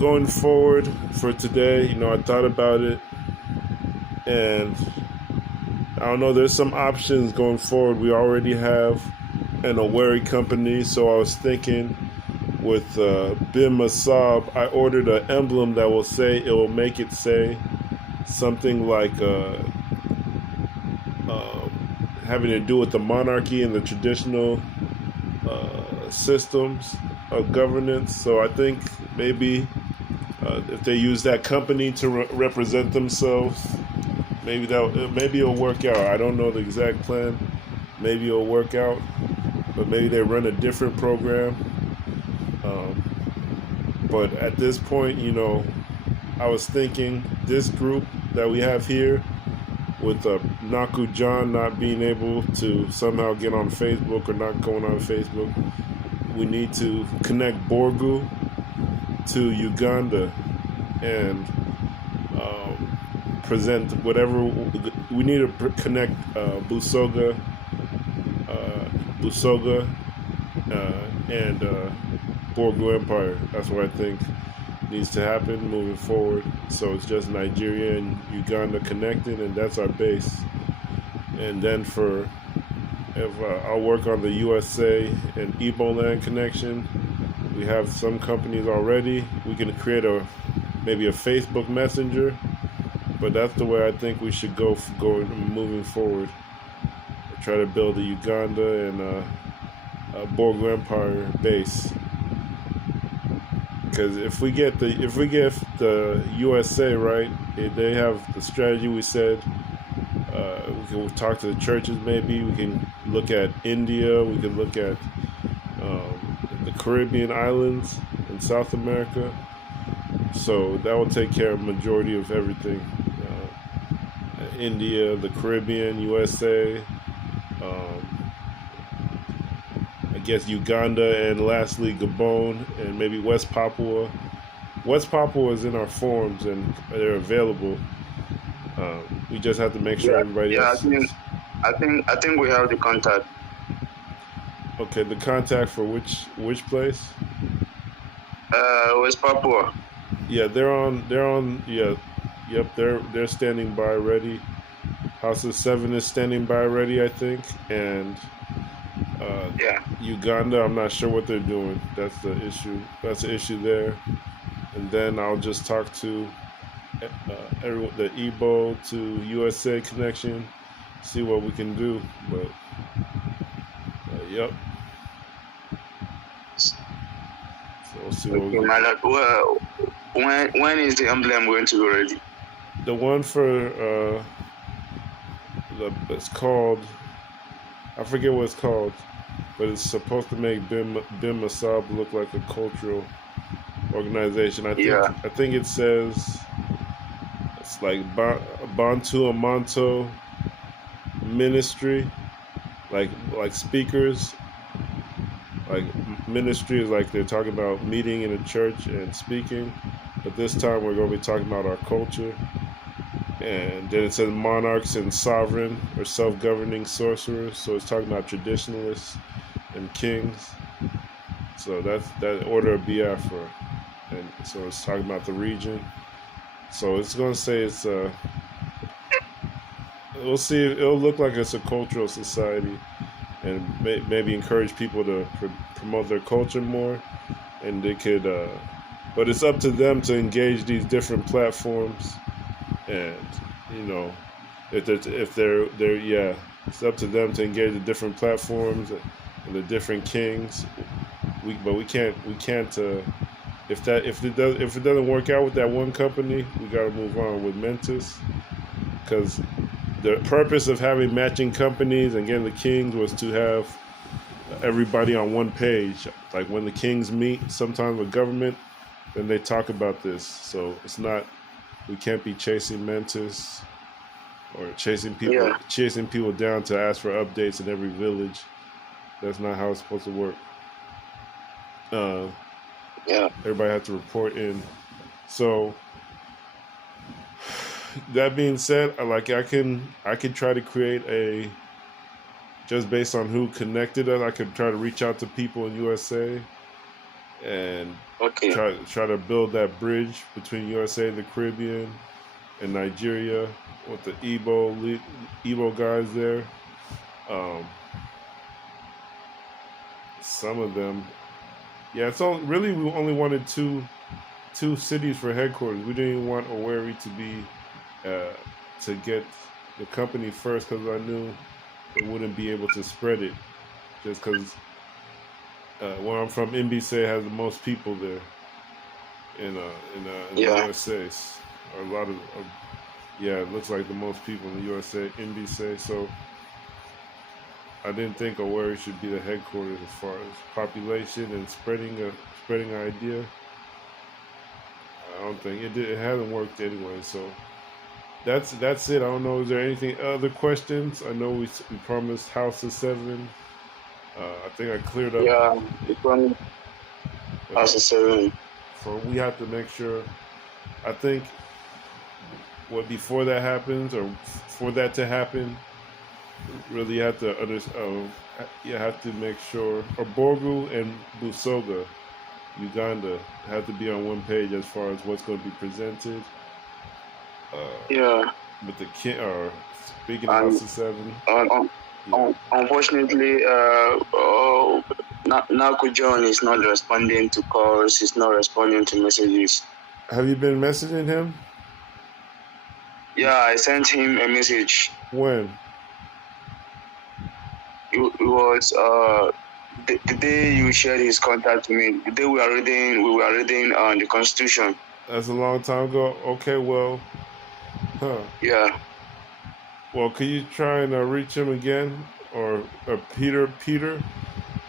going forward for today, I thought about it, and I don't know, there's some options going forward. We already have an Awari company, so I was thinking with BIM-MASSOB, I ordered an emblem that will make it say something like having to do with the monarchy and the traditional systems of governance. So I think maybe if they use that company to represent themselves, maybe it'll work out. I don't know the exact plan. Maybe it'll work out, but maybe they run a different program. But at this point, I was thinking this group that we have here, with Naku John not being able to somehow get on Facebook or not going on Facebook, we need to connect Borgu to Uganda and present whatever we need to connect Busoga and Borgu Empire. That's what I think needs to happen moving forward. So it's just Nigeria and Uganda connected, and that's our base. And then I'll work on the USA and Igbo land connection. We have some companies already. We can create maybe a Facebook Messenger, but that's the way I think we should go moving forward. Try to build a Uganda and a Borgu Empire base. Because if we get the USA right, they have the strategy we said. We can talk to the churches. Maybe we can look at India. We can look at the Caribbean islands in South America. So that will take care of the majority of everything. India, the Caribbean, USA. I guess Uganda, and lastly Gabon, and maybe West Papua. West Papua is in our forums and they're available. We just have to make sure everybody else. I think we have the contact. Okay, the contact for which place? West Papua. Yeah, they're on. Yeah, yep. They're standing by ready. House of Seven is standing by ready, I think, and. Uganda, I'm not sure what they're doing. That's the issue. That's the issue there. And then I'll just talk to everyone, the Igbo to USA connection, see what we can do. But yep. So we'll see what we can do. Well, when is the emblem going to be ready? The one for it's called. I forget what it's called, but it's supposed to make BIM-MASSOB look like a cultural organization. I think it says it's like Bantu and Monto ministry, like speakers. Like ministry is like they're talking about meeting in a church and speaking, but this time we're going to be talking about our culture. And then it says monarchs and sovereign or self-governing sorcerers. So it's talking about traditionalists and kings. So that's that order of Biafra. And so it's talking about the region. So it's going to say it's we'll see. It'll look like it's a cultural society, and maybe encourage people to promote their culture more. And they could, but it's up to them to engage these different platforms. And if they're it's up to them to engage the different platforms and the different kings. But we can't if it doesn't work out with that one company, we got to move on with Mentis, because the purpose of having matching companies and getting the kings was to have everybody on one page. Like when the kings meet, sometimes with government, then they talk about this. So it's not. We can't be chasing Mentis or chasing people down to ask for updates in every village. That's not how it's supposed to work. Everybody has to report in. So that being said, I can try to create just based on who connected us. I could try to reach out to people in USA and Okay. try to build that bridge between USA, the Caribbean, and Nigeria with the Igbo guys there. Some of them, yeah. It's all really we only wanted two cities for headquarters. We didn't even want Owerri to be to get the company first because I knew they wouldn't be able to spread it just because where I'm from, NBC has the most people there in the USA. A lot of it looks like the most people in the USA, NBC. So I didn't think Owerri should be the headquarters as far as population and spreading idea. I don't think it hasn't worked anyway. So that's it. I don't know. Is there anything other questions? I know we promised House of 7. I think I cleared up. Yeah, we promised House of 7. So we have to make sure. I think before that happens, or for that to happen, really you have to you have to make sure. Borgu and Busoga, Uganda, have to be on one page as far as what's going to be presented. But the speaking of House of 7. Unfortunately, Naku John is not responding to calls. He's not responding to messages. Have you been messaging him? Yeah, I sent him a message. When? It was the day you shared his contact to me. The day we were reading the Constitution. That's a long time ago. Okay, well, Yeah. Well, can you try and reach him again, or Peter?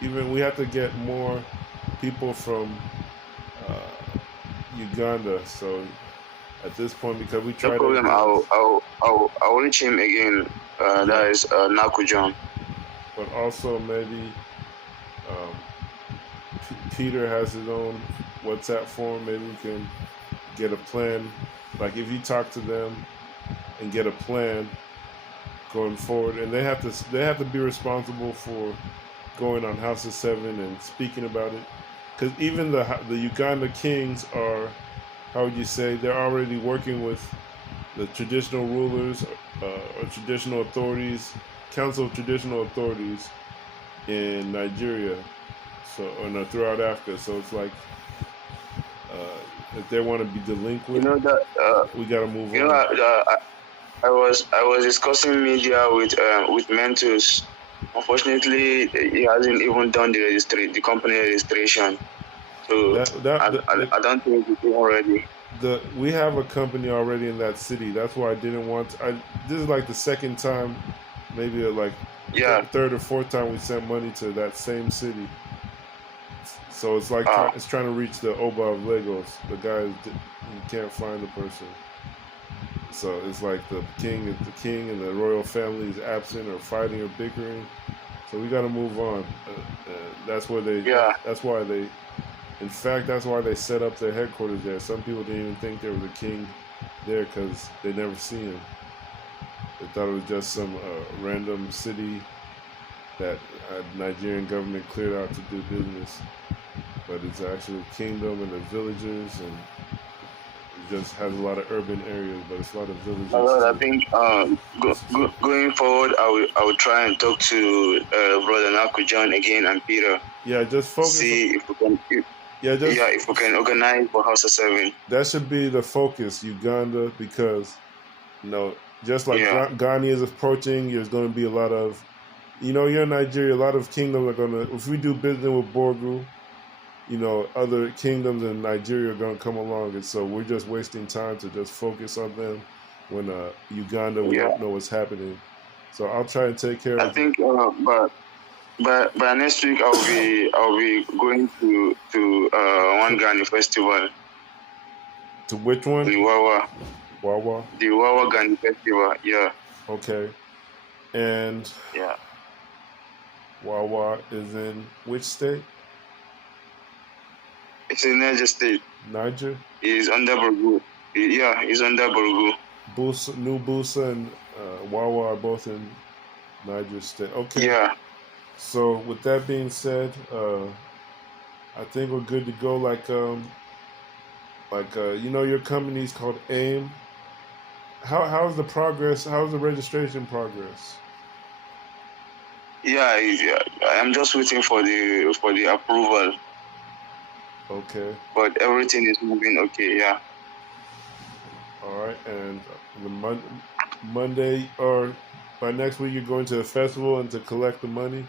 Even we have to get more people from Uganda. So at this point, because we tried. No problem. I'll reach him again. That is Naku John. But also maybe Peter has his own WhatsApp form. Maybe we can get a plan. Like if you talk to them and get a plan going forward, and they have to be responsible for going on House of 7 and speaking about it, because even the Uganda kings are, how would you say, they're already working with the traditional rulers or traditional authorities, Council of Traditional Authorities in Nigeria, so throughout Africa. So it's like if they want to be delinquent, we got to move on. I was discussing media with Mentos. Unfortunately, he hasn't even done the company registration. So I don't think it's even ready. We have a company already in that city. That's why I didn't want to. This is like the second time, maybe third or fourth time we sent money to that same city. So it's like it's trying to reach the Oba of Lagos. The guy, you can't find the person. So it's like the king and the royal family is absent or fighting or bickering. So we got to move on. That's where they. Yeah. That's why they. In fact, that's why they set up their headquarters there. Some people didn't even think there was a king there because they never seen him. They thought it was just some random city that Nigerian government cleared out to do business. But it's actually a kingdom and the villagers, and it just has a lot of urban areas, but it's a lot of villages. I think going forward, I will try and talk to Brother Naku John again and Peter. Yeah, just focus. See if we can. If we can organize for House of 7. That should be the focus, Uganda, because just like Ghana is approaching, there's going to be a lot of, you're in Nigeria, a lot of kingdoms are going to, if we do business with Borgu, other kingdoms in Nigeria are going to come along, and so we're just wasting time to just focus on them when Uganda, we don't know what's happening. So I'll try and take care of it. I think, but by next week I'll be going to one Ghana festival. To which one? The Wawa. Wawa? The Wawa Ghana festival, yeah. Okay. And yeah. Wawa is in which state? It's in Niger State. Niger? It's under Borgu. Yeah, it's under Borgu. New Busa and Wawa are both in Niger State. Okay. Yeah. So with that being said, I think we're good to go. You know, your company's called AME. How's the progress? How's the registration progress? Yeah, I'm just waiting for the approval. Okay. But everything is moving okay. Yeah. All right, and the Monday or by next week you're going to the festival and to collect the money.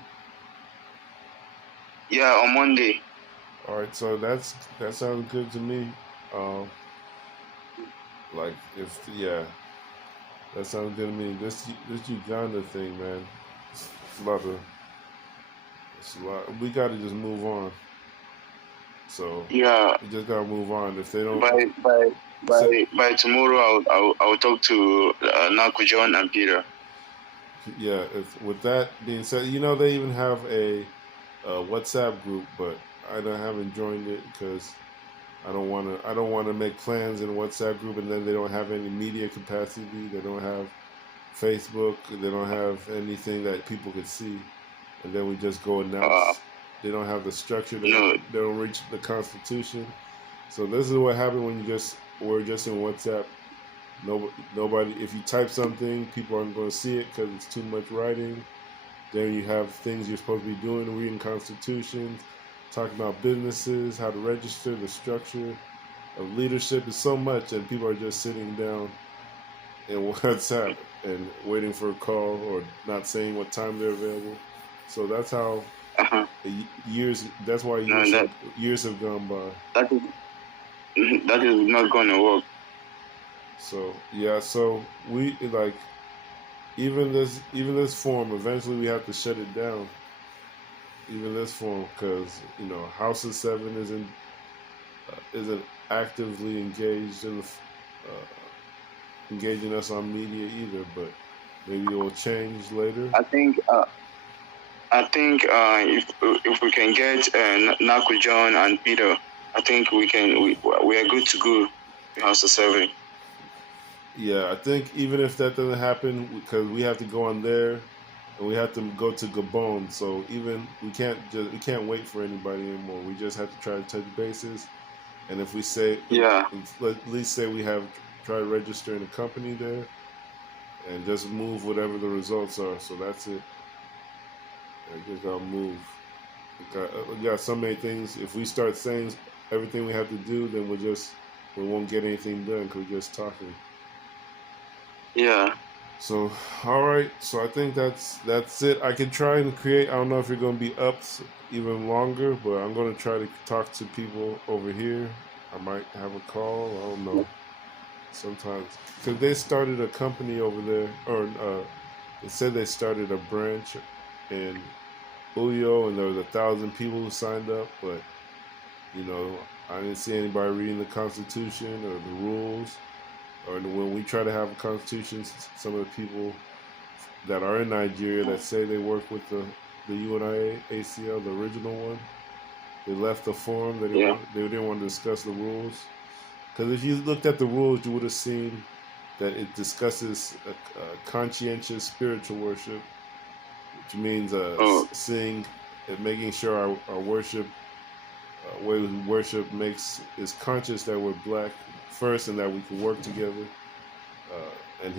Yeah, on Monday. All right, so that sounds good to me. Like if yeah, that sounds good to me. This Uganda thing, man, it's a lot of it's a lot. We got to just move on. So yeah, we just gotta move on. If they don't by tomorrow, I'll talk to Naku John and Peter. Yeah, with that being said, you know they even have a WhatsApp group, but I haven't joined it because I don't want to make plans in a WhatsApp group and then they don't have any media capacity. They don't have Facebook. They don't have anything that people could see, and then we just go announce. They don't have the structure. They don't reach the Constitution. So this is what happened when we're just in WhatsApp. Nobody. If you type something, people aren't going to see it because it's too much writing. Then you have things you're supposed to be doing, reading constitutions, talking about businesses, how to register, the structure of leadership is so much, and people are just sitting down in WhatsApp and waiting for a call or not saying what time they're available. So that's how years. That's why years have gone by. That is not going to work. So yeah, so we like even this form. Eventually, we have to shut it down. Even this form, because you know, House of Seven isn't actively engaged in engaging us on media either. But maybe it will change later. I think if we can get Naku John and Peter, I think we are good to go. House of Seven. Yeah, I think even if that doesn't happen, because we have to go on there, and we have to go to Gabon. So even we can't wait for anybody anymore. We just have to try to touch bases, and if we say at least say we have tried registering a company there, and just move whatever the results are. So that's it. I just gotta move. We got so many things. If we start saying everything we have to do, then we won't get anything done because we're just talking. Yeah. So, all right. So I think that's it. I can try and create. I don't know if you're going to be up even longer, but I'm going to try to talk to people over here. I might have a call. I don't know. Sometimes because they started a company over there, or they said they started a branch in Moyo, and there was 1,000 people who signed up. But you know, I didn't see anybody reading the Constitution or the rules. Or when we try to have a constitution, some of the people that are in Nigeria that say they work with the UNIAACL, the original one, they left the forum. They didn't want to discuss the rules. Because if you looked at the rules, you would have seen that it discusses conscientious spiritual worship, which means seeing and making sure our worship, way we worship is conscious that we're black first and that we can work together. And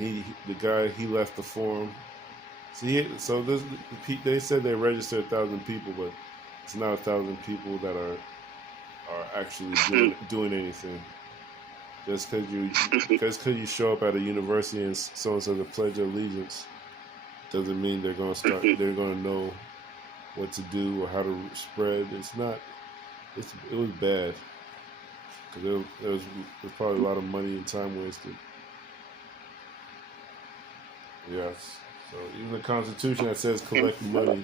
the guy left the forum. So they said they registered 1,000 people, but it's not 1,000 people that are actually doing anything. Just because you show up at a university and someone says the Pledge of Allegiance doesn't mean they're going to start. They're going to know what to do or how to spread. It's not. It was bad. Because there's probably a lot of money and time wasted. Yes. So even the Constitution that says collect money,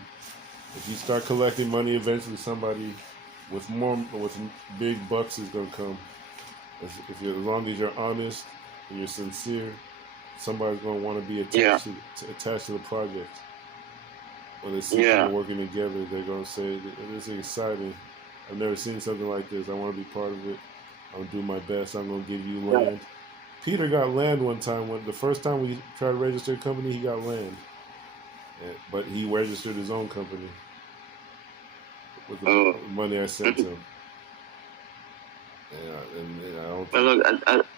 if you start collecting money, eventually somebody with big bucks is gonna come. As long as you're honest and you're sincere, somebody's gonna want to be attached to the project. When they see people working together, they're gonna say, "This is exciting. I've never seen something like this. I want to be part of it. I'll do my best. I'm going to give you land." Peter got land one time. When the first time we tried to register a company, he got land. But he registered his own company. with the money I sent him. And I don't well, look,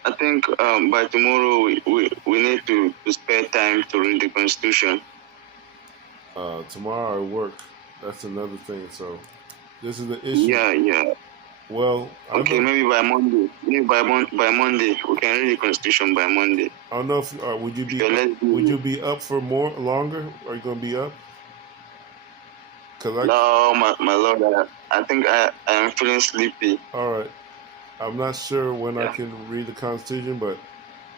I think by tomorrow we need to spare time to read the Constitution. Tomorrow I work. That's another thing. So this is the issue. Yeah. Well, okay, maybe by Monday. Maybe by Monday we can read the Constitution by Monday. I don't know if would you be up for longer? Are you gonna be up? No, my lord, I think I am feeling sleepy. All right, I'm not sure when I can read the Constitution, but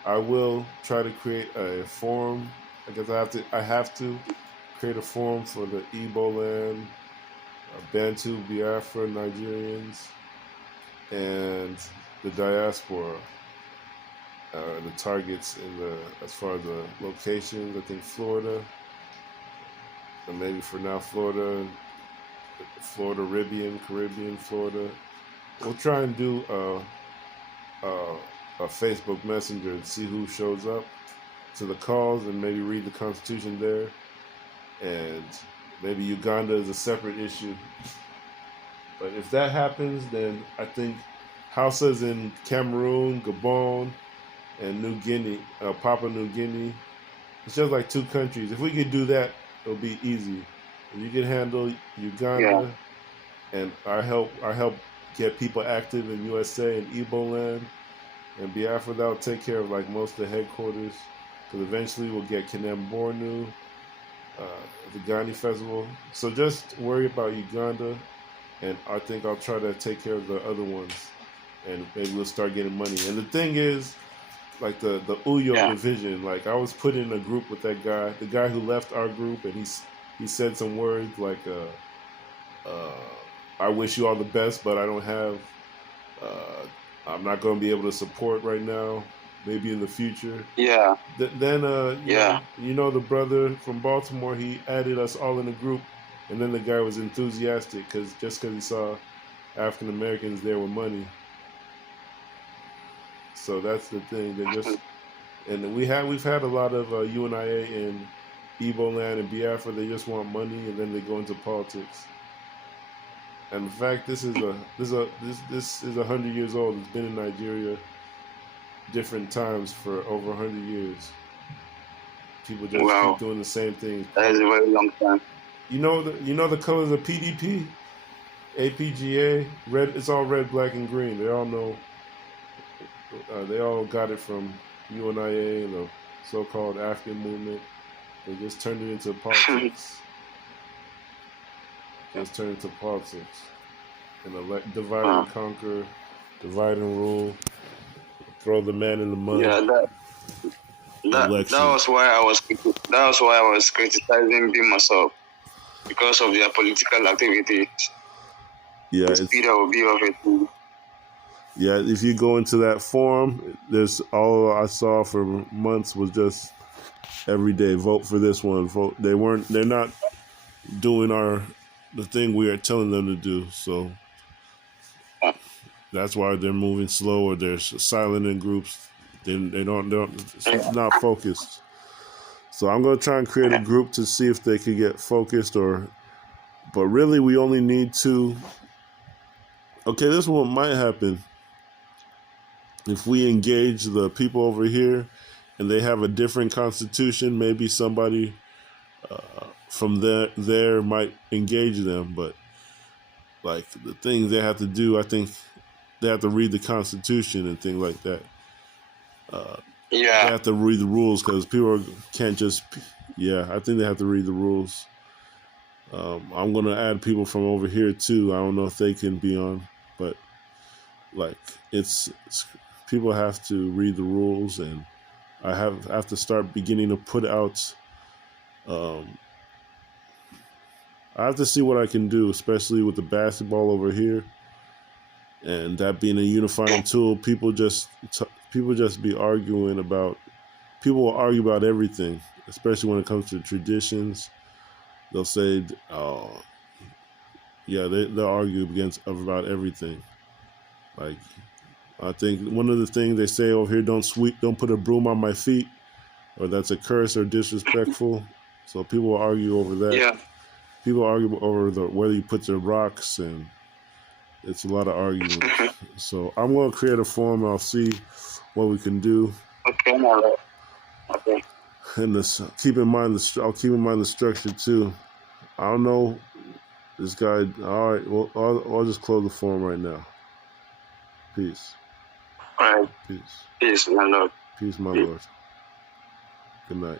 I will try to create a forum. I guess I have to create a forum for the Igbo land, Bantu, Biafra, Nigerians, and the diaspora. The targets as far as the locations, I think Florida, and maybe for now Florida, Caribbean, Florida. We'll try and do a Facebook Messenger and see who shows up to the calls and maybe read the Constitution there. And maybe Uganda is a separate issue. But if that happens, then I think Hausas in Cameroon, Gabon, and New Guinea, Papua New Guinea, it's just like 2 countries. If we could do that, it'll be easy. If you can handle Uganda, and I help get people active in USA and Igbo land and Biafra, that'll take care of like most of the headquarters. Because eventually we'll get Bornu, the Ghani Festival. So just worry about Uganda, and I think I'll try to take care of the other ones, and maybe we'll start getting money. And the thing is, like the Uyo division, like I was put in a group with that guy, the guy who left our group, and he said some words like, I wish you all the best, but I don't have, I'm not going to be able to support right now, maybe in the future. Yeah. Then, you know, the brother from Baltimore, he added us all in a group, and then the guy was enthusiastic just because he saw African Americans there with money. So that's the thing. And we've had a lot of UNIA in Igbo land and Biafra. They just want money, and then they go into politics. And in fact, this is 100 years old. It's been in Nigeria different times for over 100 years. People just keep doing the same thing. That is a very long time. You know the colors of PDP, APGA, red. It's all red, black, and green. They all know. They all got it from UNIA, the so-called African movement. They just turned it into politics. And divide and conquer, divide and rule, throw the man in the mud. Yeah, that was why I was criticizing BIM-MASSOB, because of their political activities. Yeah, the speed will be of it. Yeah, if you go into that forum, there's all I saw for months was just every day, vote for this one, vote. They're not doing the thing we are telling them to do. So that's why they're moving slow, or they're silent in groups. They don't it's not focused. So I'm going to try and create a group to see if they could get focused, but really we only need to. Okay, this is what might happen. If we engage the people over here and they have a different constitution, maybe somebody from there might engage them. But like the things they have to do, I think they have to read the Constitution and things like that. They have to read the rules, because people can't just. Yeah, I think they have to read the rules. I'm going to add people from over here too. I don't know if they can be on, but like it's people have to read the rules, and I have to start beginning to put out. I have to see what I can do, especially with the basketball over here, and that being a unifying tool. People just be arguing about. People will argue about everything, especially when it comes to traditions. They'll say, "Oh, yeah," they'll argue about everything. Like, I think one of the things they say over here: don't put a broom on my feet, or that's a curse or disrespectful. So people will argue over that. Yeah. people argue over whether you put your rocks, and it's a lot of arguments. So I'm going to create a form. I'll see what we can do. Okay, all right. Okay. And I'll keep in mind the structure too. I don't know this guy. All right, well, I'll just close the form right now. Peace. All right. Peace. Peace, my lord. Peace, my lord. Good night.